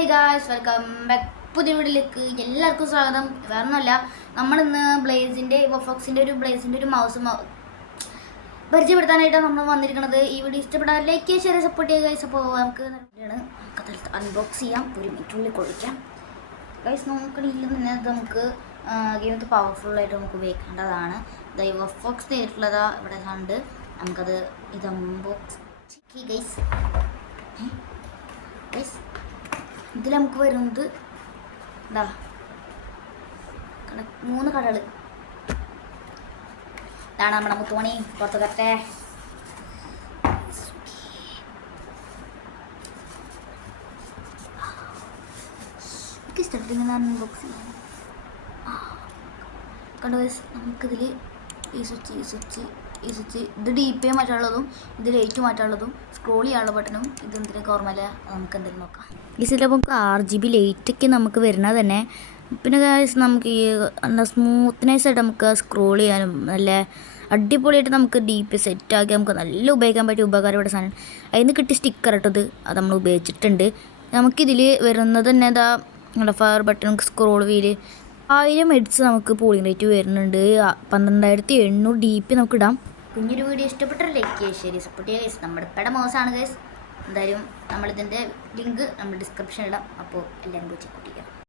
Hey guys, welcome back. പുതിയ വീഡിയോയിലേക്ക് എല്ലാവർക്കും സ്വാഗതം. വേറൊന്നുമല്ല, നമ്മളിന്ന് വോഫോക്സിൻ്റെ ഒരു മൗസ് പരിചയപ്പെടുത്താനായിട്ടാണ് നമ്മൾ വന്നിരിക്കുന്നത്. ഈ വീഡിയോ ഇഷ്ടപ്പെട്ടാൽ ലൈക്ക് ചെയ്യുക, ഷെയർ സപ്പോർട്ട് ചെയ്യുക ഗൈസ്. അപ്പോൾ നമുക്കതിൽ അൺബോക്സ് ചെയ്യാം. ഒരു മിനിറ്റുള്ളിൽ കൊള്ളിക്കാം ഗൈസ്. നോക്കണില്ലെന്ന് നമുക്ക് ഗെയിമത്ത് പവർഫുള്ളായിട്ട് നമുക്ക് ഉപയോഗിക്കേണ്ടതാണ്. ഈ വോഫോക്സ് നേരിട്ടുള്ളതാ ഇവിടെ കണ്ട് നമുക്കത് ഇത് അൺബോക്സ് ഗൈസ്. ഗൈസ്, ഇതിൽ നമുക്ക് വരുന്നത് എന്താ 3 കടകൾ. ഇതാണ് നമ്മുടെ മുത്തുമണി. പുറത്ത് കട്ടെ. എനിക്ക് ഇഷ്ടപ്പെട്ട് ഇങ്ങനെ അൺബോക്സ് ചെയ്യാൻ. കണ്ടോ ഗൈസ്, നമുക്കിതിൽ ഈ സ്വിച്ച് ഇത് DP മാറ്റാനുള്ളതും ഇത് ലൈറ്റ് മാറ്റാനുള്ളതും സ്ക്രോൾ ചെയ്യാനുള്ള ബട്ടണും ഇത് എന്തിനൊക്കെ ഓർമ്മയില്ല. നമുക്ക് എന്തെങ്കിലും നോക്കാം. ഇതിൽ നമുക്ക് RGB ലൈറ്റൊക്കെ നമുക്ക് വരുന്നത് തന്നെ. പിന്നെ നമുക്ക് ഈ നല്ല സ്മൂത്ത്നെസ്സായിട്ട് നമുക്ക് സ്ക്രോൾ ചെയ്യാനും നല്ല അടിപൊളിയായിട്ട് നമുക്ക് DP സെറ്റാക്കി നമുക്ക് നല്ല ഉപയോഗിക്കാൻ പറ്റിയ ഉപകാരപ്പെട്ട സാധനം. അതിൽ നിന്ന് കിട്ടിയ സ്റ്റിക്കർ ഇട്ടത് അത് നമ്മൾ ഉപയോഗിച്ചിട്ടുണ്ട്. നമുക്കിതിൽ വരുന്നത് തന്നെ എന്താ നമ്മുടെ fire button, scroll wheel, 1000 heads നമുക്ക് പോളിംഗ് റേറ്റ് വരുന്നുണ്ട്. 12800 DP നമുക്ക് ഇടാം. കുഞ്ഞൊരു വീഡിയോ ഇഷ്ടപ്പെട്ടൊരു ലൈക്ക് ചെയ്യുക, ശരി സപ്പോർട്ട് ചെയ്യുക ഗൈസ്. നമ്മുടെ പെടെ മോശമാണ് ഗൈസ്. എന്തായാലും നമ്മളിതിൻ്റെ ലിങ്ക് നമ്മൾ ഡിസ്ക്രിപ്ഷനിൽ ഇടാം. അപ്പോൾ എല്ലാവരും പോയി ചെക്ക് ചെയ്യുക.